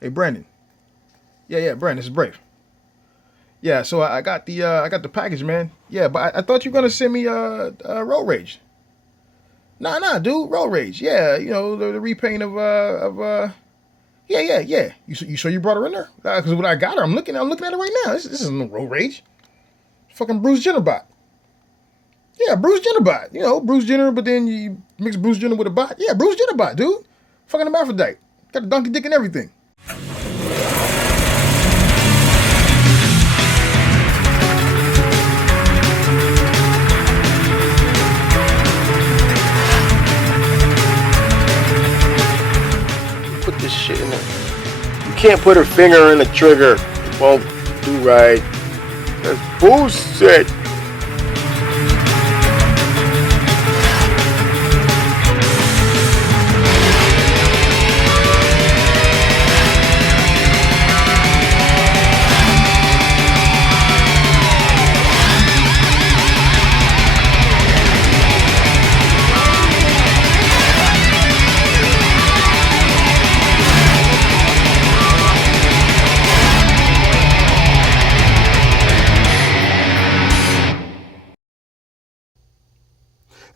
Hey, Brandon. Yeah, Brandon. This is Brave. Yeah, so I got the package, man. Yeah, but I thought you were gonna send me Road Rage. Nah, dude, Road Rage. Yeah, the repaint of. Yeah. You sure you brought her in there? Because when I got her, I'm looking at it right now. This isn't no Road Rage. Fucking Bruce Jenner bot. Yeah, Bruce Jenner bot. Bruce Jenner, but then you mix Bruce Jenner with a bot. Yeah, Bruce Jenner bot, dude. Fucking hermaphrodite. Got a donkey dick and everything. Put this shit in there. You can't put her finger in the trigger. It won't do right. That's bullshit.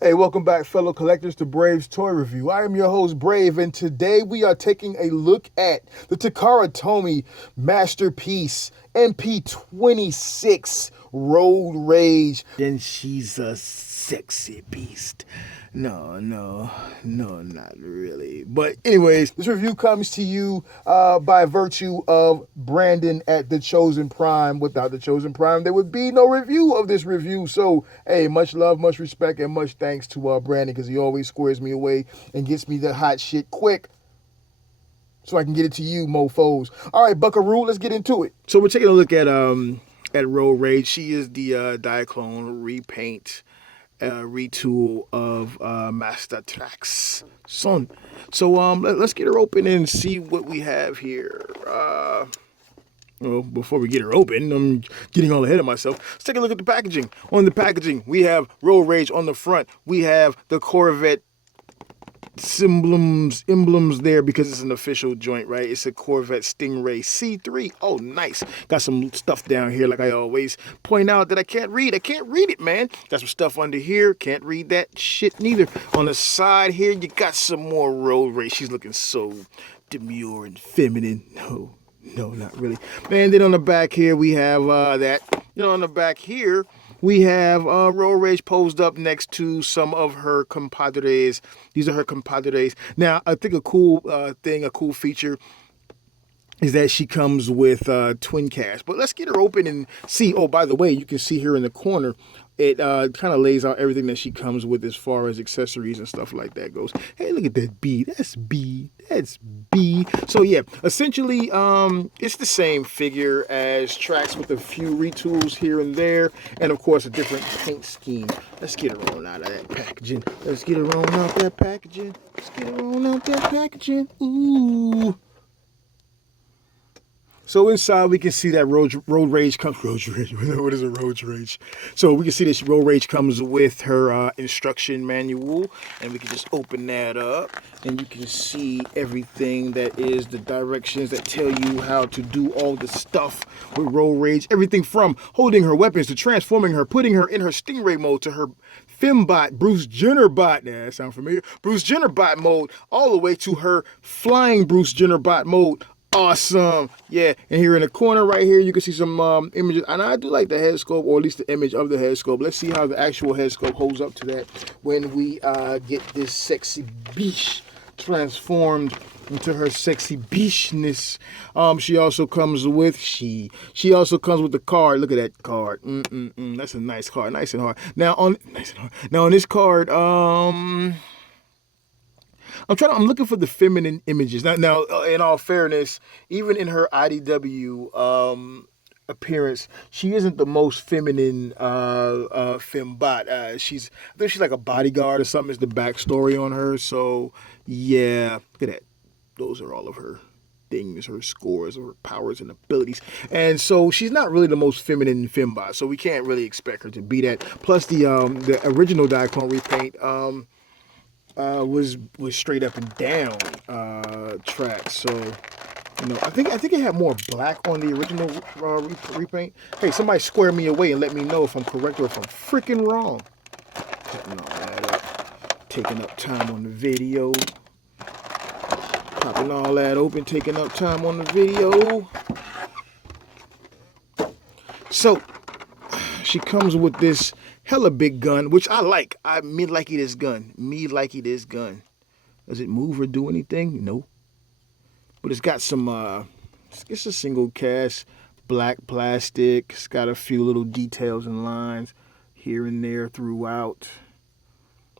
Hey, welcome back, fellow collectors, to Brave's Toy Review. I am your host, Brave, and today we are taking a look at the Takara Tomy masterpiece, MP 26RoadRage. And she's a sexy beast. No, not really. But anyways, this review comes to you by virtue of Brandon at The Chosen Prime. Without The Chosen Prime, there would be no review of this review. So, hey, much love, much respect, and much thanks to Brandon, because he always squares me away and gets me the hot shit quick so I can get it to you, mofos. All right, Buckaroo, let's get into it. So we're taking a look at Road Rage. She is the Diaclone repaint retool of Master Tracks Son. So let's get her open and see what we have here. Well, before we get her open, I'm getting all ahead of myself. Let's take a look at the packaging. On the packaging, we have Road Rage on the front. We have the Corvette emblems there because it's an official joint, right? It's a Corvette Stingray C3. Oh, nice. Got some stuff down here, like I always point out, that I can't read. I can't read it, man. Got some stuff under here. Can't read that shit neither. On the side here, you got some more Road Rage. She's looking so demure and feminine. No, not really. And then on the back here, we have that. On the back here, we have Road Rage posed up next to some of her compadres. These are her compadres. Now, I think a cool feature is that she comes with twin cast. But let's get her open and see. Oh, by the way, you can see here in the corner, it kind of lays out everything that she comes with as far as accessories and stuff like that goes. Hey, look at that B. That's B. That's B. So yeah, essentially, it's the same figure as Tracks with a few retools here and there, and of course a different paint scheme. Let's get her on out of that packaging. Let's get her on out that packaging. Let's get her on out that packaging. Ooh. So inside we can see that Road Rage comes. Road Rage. What is a Road Rage? So we can see this Road Rage comes with her instruction manual, and we can just open that up, and you can see everything that is the directions that tell you how to do all the stuff with Road Rage. Everything from holding her weapons to transforming her, putting her in her Stingray mode, to her Fembot, Bruce Jenner bot. Yeah, that sounds familiar. Bruce Jenner bot mode, all the way to her flying Bruce Jenner bot mode. Awesome. Yeah, and here in the corner right here, you can see some images. And I do like the head sculpt, or at least the image of the head sculpt. Let's see how the actual head sculpt holds up to that when we get this sexy biche transformed into her sexy beachness. She also comes with the card. Look at that card. That's a nice card, nice and hard. Now on this card, I'm looking for the feminine images. Now, in all fairness, even in her IDW appearance, she isn't the most feminine fembot. I think she's like a bodyguard or something is the backstory on her. So, yeah, look at that. Those are all of her things, her scores, her powers and abilities. And so she's not really the most feminine fembot, so we can't really expect her to be that. Plus, the original Diaclone repaint was straight up and down Tracks. So You know, I think it had more black on the original repaint. Hey, somebody square me away and let me know if I'm correct or if I'm freaking wrong. Putting all that up, taking up time on the video, popping all that open, taking up time on the video. So she comes with this hella big gun, which I like. Me likey this gun. Me likey this gun. Does it move or do anything? No. But it's got some, it's a single cast, black plastic. It's got a few little details and lines here and there throughout.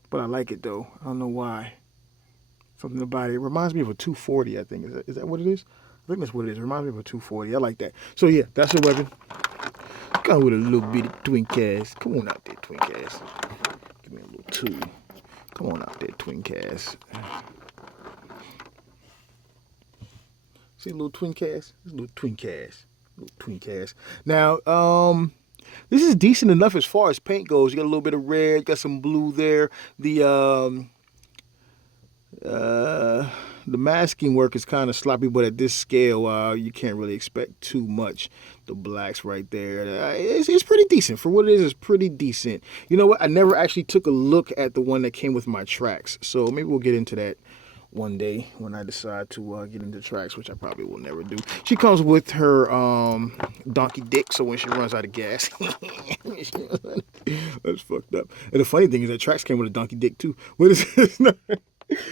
But I like it though. I don't know why. Something about it. It reminds me of a 240, I think. Is that what it is? I think that's what it is. It reminds me of a 240. I like that. So yeah, that's a weapon. Come with a little bitty twink ass. Come on out there, twink ass. Give me a little two. Come on out there, twink ass. See a little twink ass? This little twink ass. Little twink ass. Now, this is decent enough as far as paint goes. You got a little bit of red, you got some blue there. The masking work is kind of sloppy, but at this scale, you can't really expect too much. The blacks right there, it's pretty decent. For what it is, it's pretty decent. You know what? I never actually took a look at the one that came with my tracks, so maybe we'll get into that one day when I decide to get into tracks, which I probably will never do. She comes with her donkey dick, so when she runs out of gas, that's fucked up. And the funny thing is that tracks came with a donkey dick too. What is it?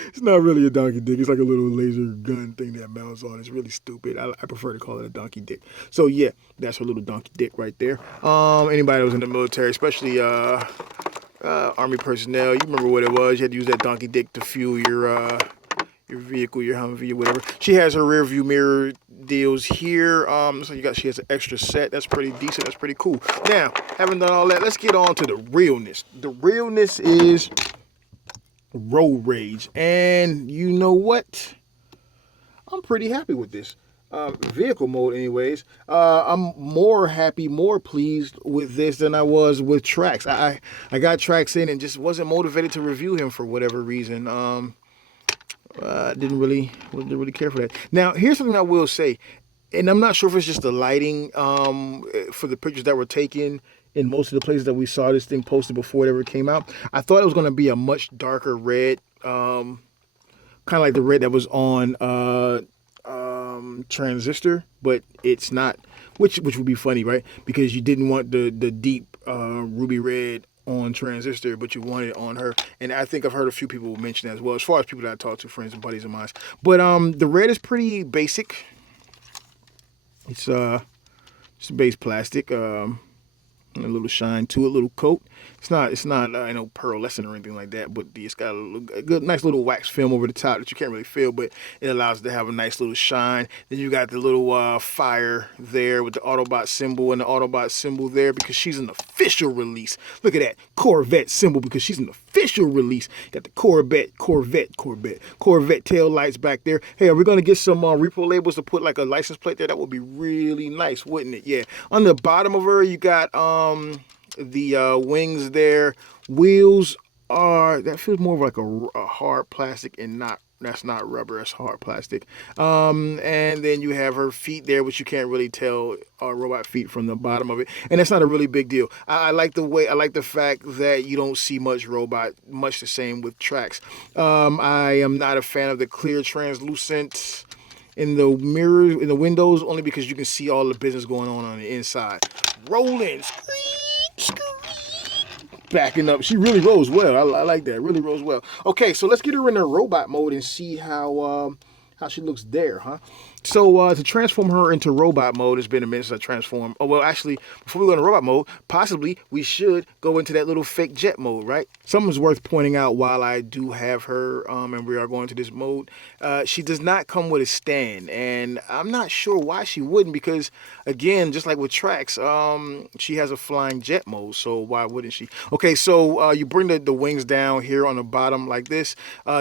It's not really a donkey dick. It's like a little laser gun thing that mounts on. It's really stupid. I prefer to call it a donkey dick. So yeah, that's her little donkey dick right there. Anybody that was in the military, especially Army personnel, you remember what it was. You had to use that donkey dick to fuel your vehicle, your Humvee, or whatever. She has her rear view mirror deals here. So she has an extra set. That's pretty decent. That's pretty cool. Now, having done all that, let's get on to the realness. The realness is Road Rage, and you know what? I'm pretty happy with this vehicle mode. Anyways, I'm more happy, more pleased with this than I was with Trax. I got Trax in and just wasn't motivated to review him for whatever reason. Didn't really care for that. Now, here's something I will say, and I'm not sure if it's just the lighting for the pictures that were taken in most of the places that we saw this thing posted before it ever came out. I thought it was going to be a much darker red, kind of like the red that was on Transistor, but it's not, which would be funny, right? Because you didn't want the deep ruby red on Transistor, but you wanted it on her. And I think I've heard a few people mention that as well, as far as people that I talk to, friends and buddies of mine. But the red is pretty basic. It's just base plastic. A little shine to it, a little coat. It's not pearlescent or anything like that, but it's got a good, nice little wax film over the top that you can't really feel, but it allows it to have a nice little shine. Then you got the little fire there with the Autobot symbol and the Autobot symbol there because she's an official release. Look at that Corvette symbol because she's an official release. Got the Corvette tail lights back there. Hey, are we gonna get some repo labels to put like a license plate there? That would be really nice, wouldn't it? Yeah. On the bottom of her, you got the wings there. Wheels that feels more of like a hard plastic and that's not rubber, that's hard plastic. And then you have her feet there, which you can't really tell are robot feet from the bottom of it. And that's not a really big deal. I like the fact that you don't see much robot, much the same with Trax. I am not a fan of the clear translucent in the mirrors, in the windows, only because you can see all the business going on the inside. Rolling, backing up. She really rolls well. I like that. Really rolls well. Okay, so let's get her in her robot mode and see how she looks there, huh? So to transform her into robot mode, it's been a minute since I transformed. Oh, well, actually, before we go into robot mode, possibly we should go into that little fake jet mode, right? Something's worth pointing out while I do have her, and we are going to this mode. She does not come with a stand, and I'm not sure why she wouldn't, because, again, just like with Trax, she has a flying jet mode, so why wouldn't she? Okay, so you bring the wings down here on the bottom like this.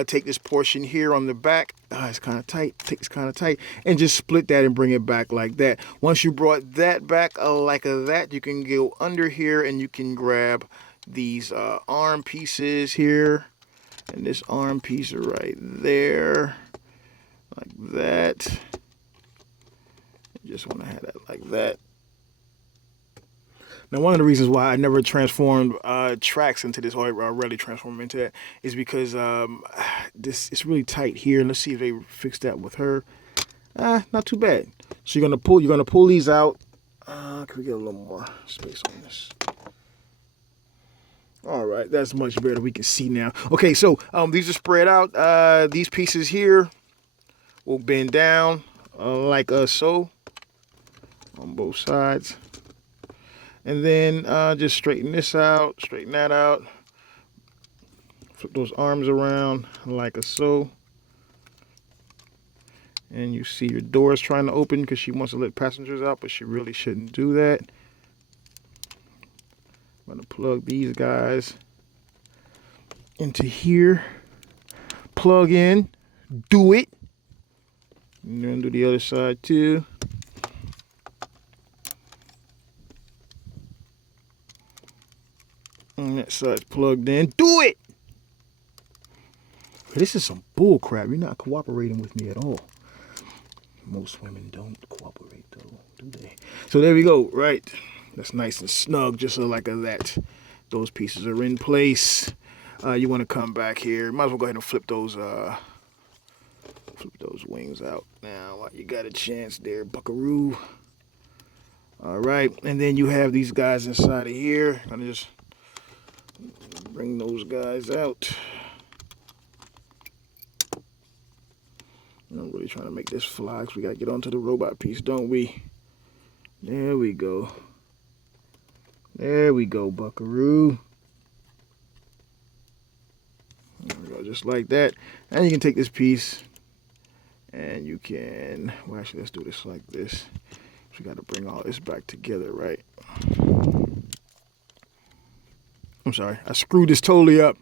Take this portion here on the back. It's kind of tight. It's kind of tight. And just split that and bring it back like that. Once you brought that back like that, you can go under here and you can grab these arm pieces here and this arm piece right there, like that. just want to have that like that. Now, one of the reasons why I never transformed tracks into this, or rarely transform them into that, is because this it's really tight here. And let's see if they fix that with her. Not too bad. So you're gonna pull these out. Can we get a little more space on this? All right, that's much better. We can see now. Okay, so these are spread out. These pieces here will bend down like so on both sides. And then just straighten this out, straighten that out. Flip those arms around like so. And you see your door is trying to open because she wants to let passengers out, but she really shouldn't do that. I'm going to plug these guys into here. Plug in. Do it. And then do the other side too. And that side's plugged in. Do it! This is some bull crap. You're not cooperating with me at all. Most women don't cooperate though, do they? So there we go, right? That's nice and snug, just like that. Those pieces are in place. You want to come back here. Might as well go ahead and flip those wings out now while you got a chance there, buckaroo. All right, and then you have these guys inside of here. I'm gonna just bring those guys out. I'm really trying to make this fly because we got to get onto the robot piece, don't we? There we go. There we go, buckaroo. There we go, just like that. And you can take this piece and you can, well, actually, let's do this like this. So we got to bring all this back together, right? I'm sorry, I screwed this totally up.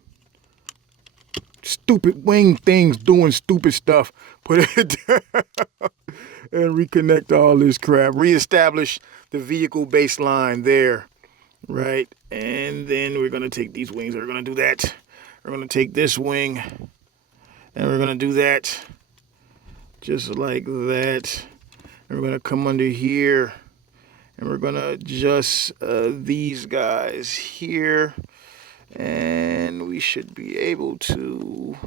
Stupid wing things doing stupid stuff. Put it down and reconnect all this crap. Reestablish the vehicle baseline there, right? And then we're gonna take these wings. We're gonna do that. We're gonna take this wing, and we're gonna do that, just like that. And we're gonna come under here, and we're gonna adjust these guys here. And we should be able to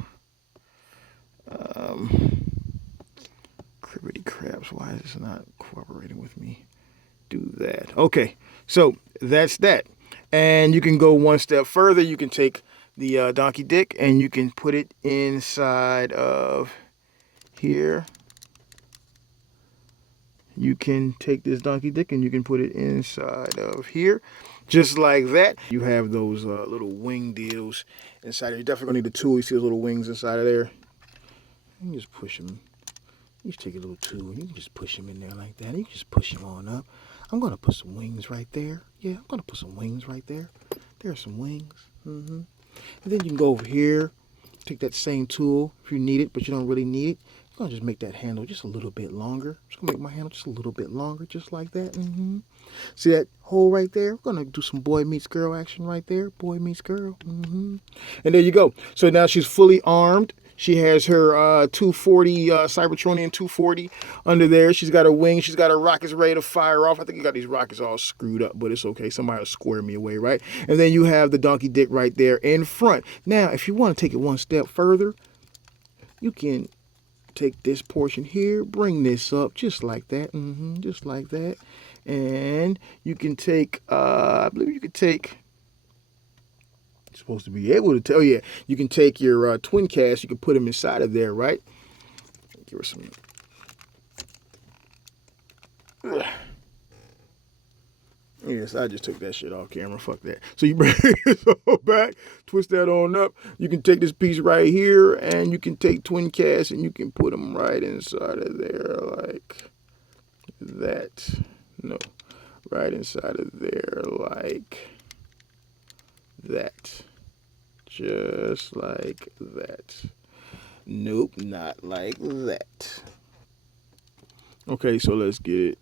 cribbity crabs, why is this not cooperating with me? Do that. Okay, so that's that. And you can go one step further. You can take the donkey dick and you can put it inside of here. You can take this donkey dick and you can put it inside of here. Just like that. You have those little wing deals inside there. You're definitely going to need a tool. You see those little wings inside of there? You can just push them. You just take a little tool and you can just push them in there like that. You can just push them on up. I'm going to put some wings right there. Yeah, I'm going to put some wings right there. There are some wings. And then you can go over here. Take that same tool if you need it, but you don't really need it. I'm going to just make that handle just a little bit longer. Just going to make my handle just a little bit longer, just like that. See that hole right there? We're going to do some boy meets girl action right there. Boy meets girl. And there you go. So now she's fully armed. She has her 240, Cybertronian 240 under there. She's got her wing. She's got her rockets ready to fire off. I think you got these rockets all screwed up, but it's okay. Somebody will square me away, right? And then you have the donkey dick right there in front. Now, if you want to take it one step further, you can take this portion here, bring this up just like that. Just like that. And you can take, I believe you could take, you're supposed to be able to tell, yeah, you can take your twin cast, you can put them inside of there, right? Give her some. Yes, I just took that shit off camera. Fuck that. So you bring this all back, twist that on up. You can take this piece right here, and you can take twin casts, and you can put them right inside of there like that. No, right inside of there like that. Just like that. Nope, not like that. Okay, so let's get it.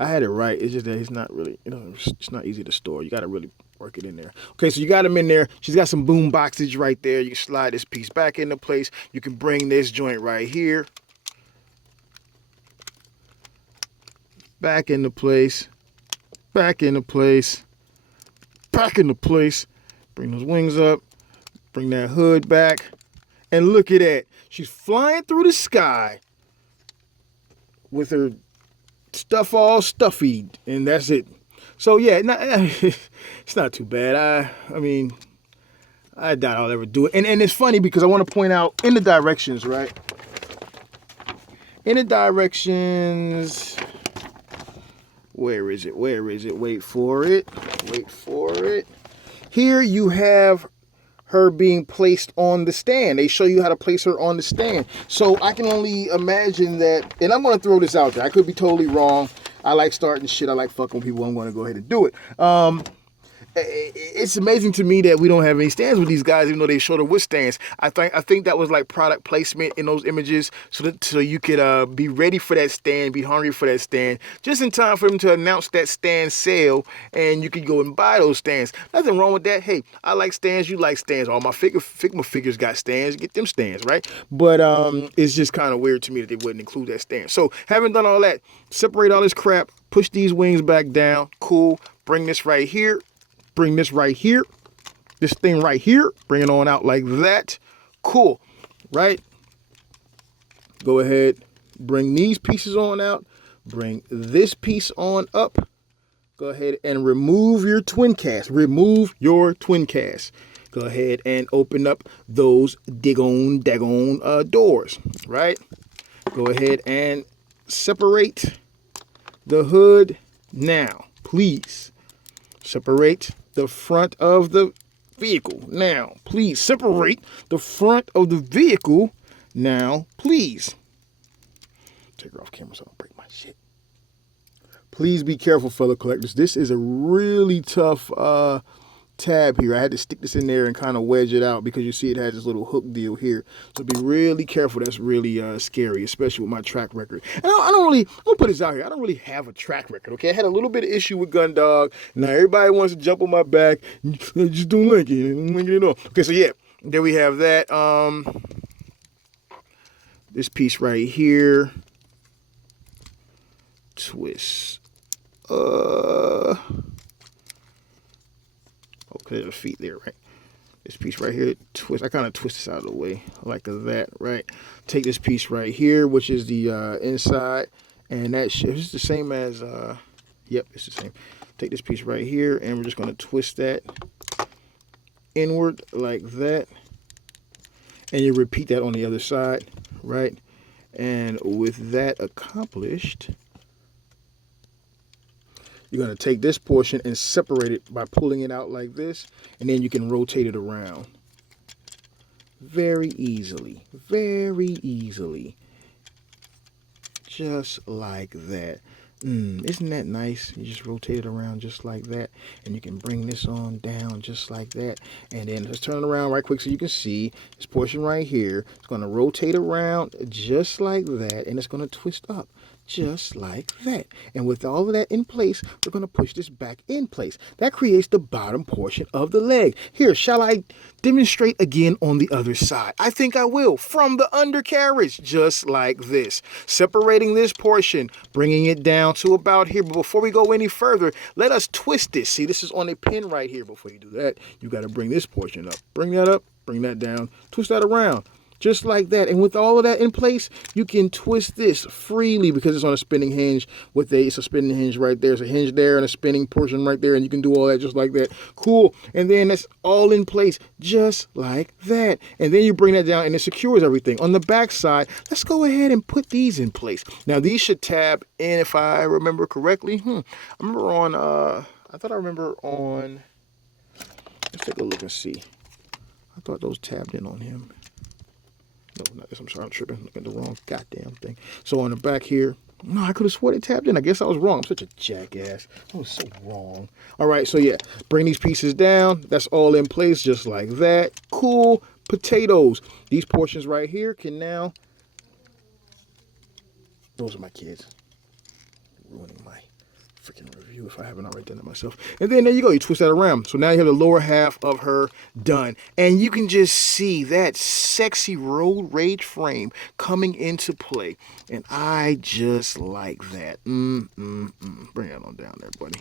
I had it right. It's just that it's not really, it's not easy to store. You got to really work it in there. Okay, so you got them in there. She's got some boom boxes right there. You can slide this piece back into place. You can bring this joint right here. back into place, back into place, back into place. Bring those wings up, bring that hood back, and look at that. She's flying through the sky with her stuff all stuffy, and that's it. So yeah, it's not too bad. I mean, I doubt I'll ever do it. And it's funny because I want to point out in the directions, right? In the directions, where is it? Where is it? Wait for it. Wait for it. Here you have her being placed on the stand. They show you how to place her on the stand. So I can only imagine that, and I'm going to throw this out there. I could be totally wrong. I like starting shit. I like fucking with people. I'm going to go ahead and do it. It's amazing to me that we don't have any stands with these guys, even though they showed up with stands. I think that was like product placement in those images, so you could be ready for that stand, be hungry for that stand, just in time for them to announce that stand sale, and you could go and buy those stands. Nothing wrong with that. Hey, I like stands. You like stands. All my Figma figures got stands. Get them stands, right? But it's just kind of weird to me that they wouldn't include that stand. So having done all that, separate all this crap, push these wings back down. Cool. Bring this right here. Bring this right here, this thing right here, bring it on out like that. Cool, right? Go ahead, bring these pieces on out, bring this piece on up. Go ahead and remove your twin cast. Remove your twin cast. Go ahead and open up those daggone doors, right? Go ahead and separate the hood now, please. Separate the front of the vehicle now, please. Separate the front of the vehicle now, please. Take her off camera so I don't break my shit. Please be careful, fellow collectors. This is a really tough tab here. I had to stick this in there and kind of wedge it out because you see it has this little hook deal here. So be really careful. That's really scary, especially with my track record. And I'm gonna put this out here. I don't really have a track record, okay? I had a little bit of issue with Gun Dog. Now everybody wants to jump on my back. I just don't like it. I'm linking it off. Okay, so yeah, there we have that. This piece right here. Twist. Okay, there's feet there, right? This piece right here, twist. I kind of twist this out of the way like that, right? Take this piece right here, which is the inside, and that shit is the same as, yep, it's the same. Take this piece right here, and we're just going to twist that inward like that, and you repeat that on the other side, right? And with that accomplished, you're going to take this portion and separate it by pulling it out like this, and then you can rotate it around very easily, just like that. Isn't that nice? You just rotate it around just like that, and you can bring this on down just like that, and then let's turn it around right quick so you can see this portion right here. It's going to rotate around just like that, and it's going to twist up just like that. And with all of that in place, we're going to push this back in place. That creates the bottom portion of the leg. Here, shall I demonstrate again on the other side? I think I will. From the undercarriage, just like this. Separating this portion, bringing it down to about here. But before we go any further, let us twist this. See, this is on a pin right here. Before you do that, you got to bring this portion up. Bring that up, bring that down, twist that around. Just like that. And with all of that in place, you can twist this freely because it's on a spinning hinge. It's a spinning hinge right there. There's a hinge there and a spinning portion right there. And you can do all that just like that. Cool. And then that's all in place just like that. And then you bring that down and it secures everything. On the back side, let's go ahead and put these in place. Now, these should tab in if I remember correctly. I remember on, let's take a look and see. I thought those tabbed in on him. No, not this. I'm sorry, I'm tripping. Looking at the wrong goddamn thing. So on the back here, no, I could have swore they tapped in. I guess I was wrong. I'm such a jackass. I was so wrong. All right, so yeah, bring these pieces down. That's all in place just like that. Cool. Potatoes. These portions right here can now, those are my kids. Ruining my freaking review if I haven't already done it myself. And then there you go. You twist that around. So now you have the lower half of her done. And you can just see that sexy Road Rage frame coming into play. And I just like that. Bring that on down there, buddy.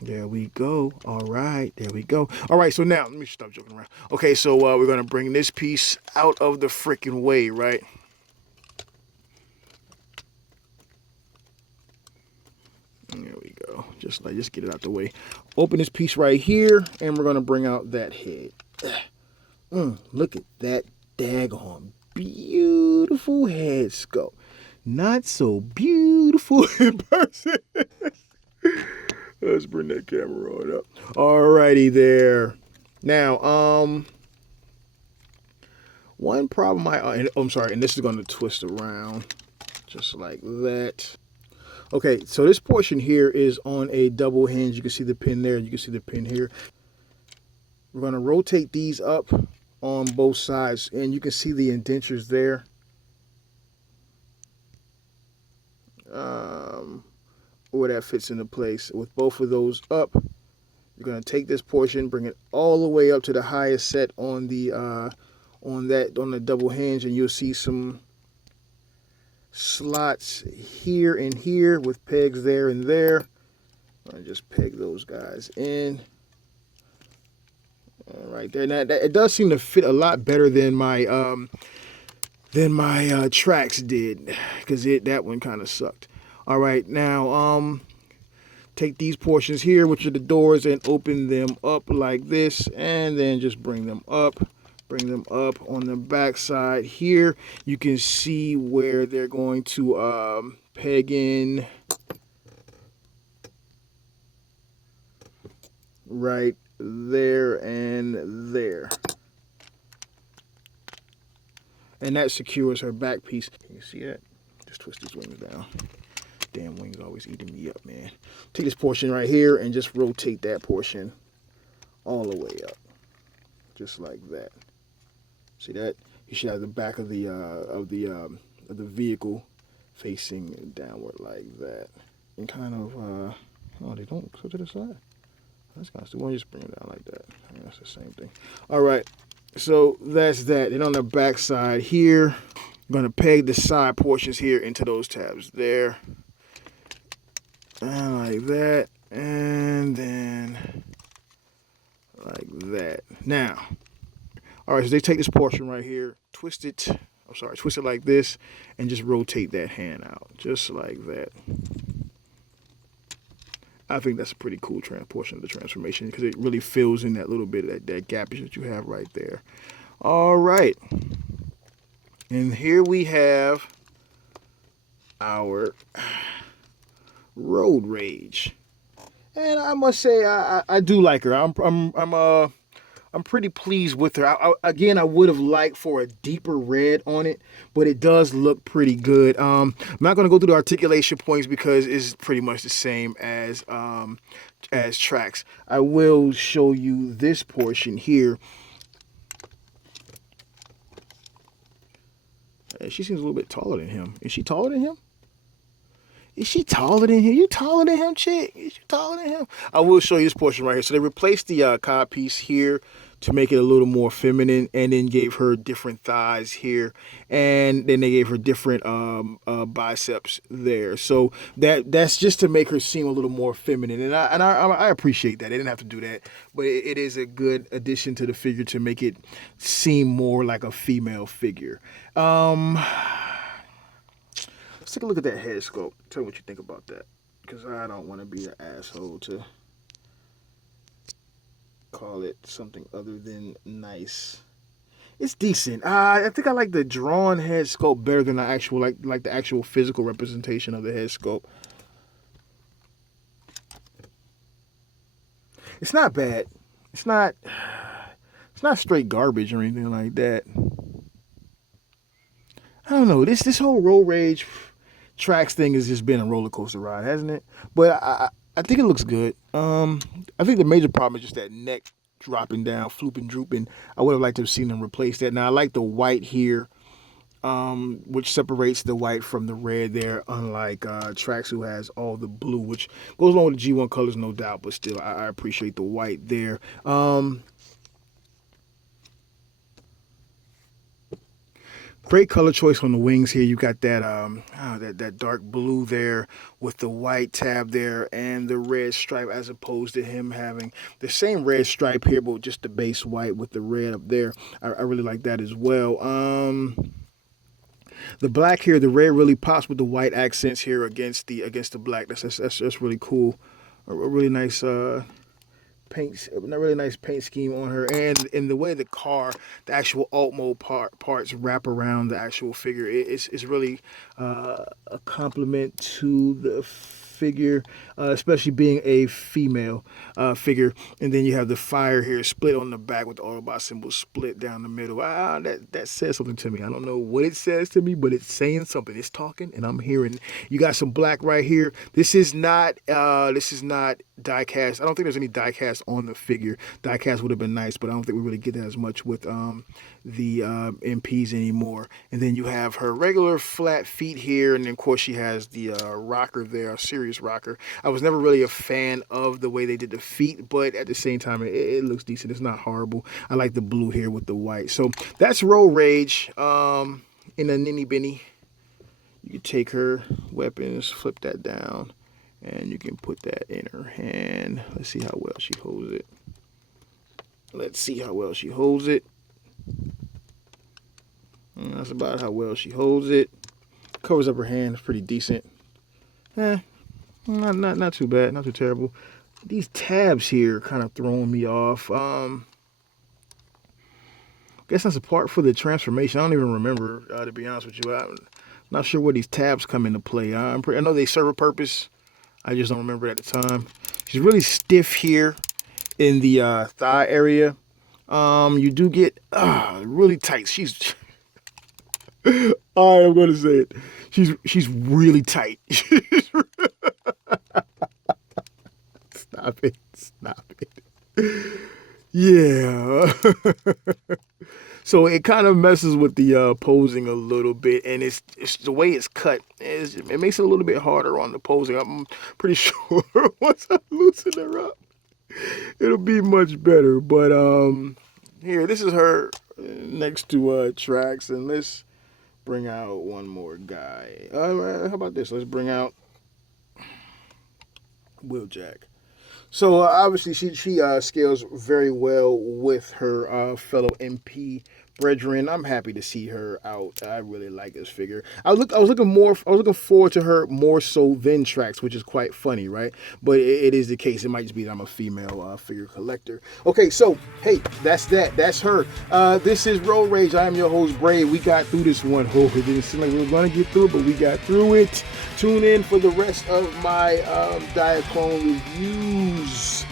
There we go. All right. There we go. All right. So now, let me stop joking around. Okay. So we're going to bring this piece out of the freaking way, right? There we go. Just get it out the way. Open this piece right here, and we're going to bring out that head. Look at that daggone beautiful head sculpt. Not so beautiful in person. Let's bring that camera on up. Alrighty there. Now, one problem I'm sorry, and this is going to twist around just like that. Okay, so this portion here is on a double hinge. You can see the pin there. You can see the pin here. We're going to rotate these up on both sides, and you can see the indentures there. Where that fits into place. With both of those up, you're going to take this portion, bring it all the way up to the highest set on the double hinge, and you'll see some slots here and here with pegs there and there. I just peg those guys in. Right there. Now it does seem to fit a lot better than my tracks did, because that one kind of sucked. All right, now take these portions here, which are the doors, and open them up like this, and then just bring them up. Bring them up on the back side here. You can see where they're going to peg in right there and there. And that secures her back piece. Can you see that? Just twist these wings down. Damn wings always eating me up, man. Take this portion right here and just rotate that portion all the way up. Just like that. See that? You should have the back of the vehicle facing downward like that, and kind of oh, they don't go to the side. That's kind of stupid. Why don't you just bring it down like that? I mean, that's the same thing. All right, so that's that. And on the back side here, I'm gonna peg the side portions here into those tabs there, and like that, and then like that. Now. All right, so they take this portion right here, twist it like this, and just rotate that hand out, just like that. I think that's a pretty cool portion of the transformation, because it really fills in that little bit of that gappage that you have right there. All right, and here we have our Road Rage, and I must say I do like her. I'm pretty pleased with her. Again, I would have liked for a deeper red on it, but it does look pretty good. I'm not going to go through the articulation points because it's pretty much the same as tracks. I will show you this portion here. She seems a little bit taller than him. Is she taller than him? Is she taller than him? You taller than him, chick? Is you taller than him? I will show you this portion right here. So they replaced the cod piece here to make it a little more feminine, and then gave her different thighs here, and then they gave her different biceps there. So that's just to make her seem a little more feminine, and I appreciate that. They didn't have to do that, but it is a good addition to the figure to make it seem more like a female figure. Let's take a look at that head sculpt. Tell me what you think about that, because I don't want to be an asshole to call it something other than nice. It's decent. I think I like the drawn head sculpt better than the actual like the actual physical representation of the head sculpt. It's not bad. It's not straight garbage or anything like that. I don't know. This whole Road Rage tracks thing has just been a roller coaster ride, hasn't it? But I think it looks good. I think the major problem is just that neck dropping down, flooping, drooping. I would have liked to have seen them replace that. Now I like the white here which separates the white from the red there, unlike Trax, who has all the blue, which goes along with the G1 colors, no doubt, but still, I appreciate the white there. Great color choice on the wings here. You got that that dark blue there with the white tab there and the red stripe, as opposed to him having the same red stripe here, but just the base white with the red up there. I really like that as well. The black here, the red really pops with the white accents here against the black. That's really cool. A really nice paint, a really nice paint scheme on her, and in the way the the actual alt mode parts wrap around the actual figure, it's really a compliment to the figure, especially being a female figure. And then you have the fire here split on the back with the Autobot symbol split down the middle. That says something to me. I don't know what it says to me, but it's saying something. It's talking, and I'm hearing. You got some black right here. This is not die cast. I don't think there's any die cast on the figure. Die cast would have been nice, but I don't think we really get that as much with the MPs anymore. And then you have her regular flat feet here, and then of course she has the rocker there, a serious rocker. I was never really a fan of the way they did the feet, but at the same time it looks decent. It's not horrible. I like the blue here with the white. So that's RoadRage in a ninny binny. You can take her weapons, flip that down, and you can put that in her hand. Let's see how well she holds it. That's about how well she holds it. Covers up her hand. It's pretty decent. Not too bad. Not too terrible. These tabs here kind of throwing me off. Guess that's a part for the transformation. I don't even remember, to be honest with you. I'm not sure where these tabs come into play. I know they serve a purpose. I just don't remember it at the time. She's really stiff here in the thigh area. You do get really tight. She's I'm gonna say it. She's really tight. Stop it. Yeah. So it kind of messes with the posing a little bit, and it's the way it's cut. It makes it a little bit harder on the posing. I'm pretty sure once I loosen her up, it'll be much better. But here, this is her next to Trax, and let's bring out one more guy. How about this? Let's bring out Wheeljack. So obviously she scales very well with her fellow MP brethren. I'm happy to see her out. I really like this figure. I was looking forward to her more so than Trax, which is quite funny, right? But it is the case. It might just be that I'm a female figure collector. Okay, so hey, that's that. That's her. This is RoadRage. I am your host, Brave. We got through this one. Oh, it didn't seem like we were gonna get through it, but we got through it. Tune in for the rest of my Diaclone reviews.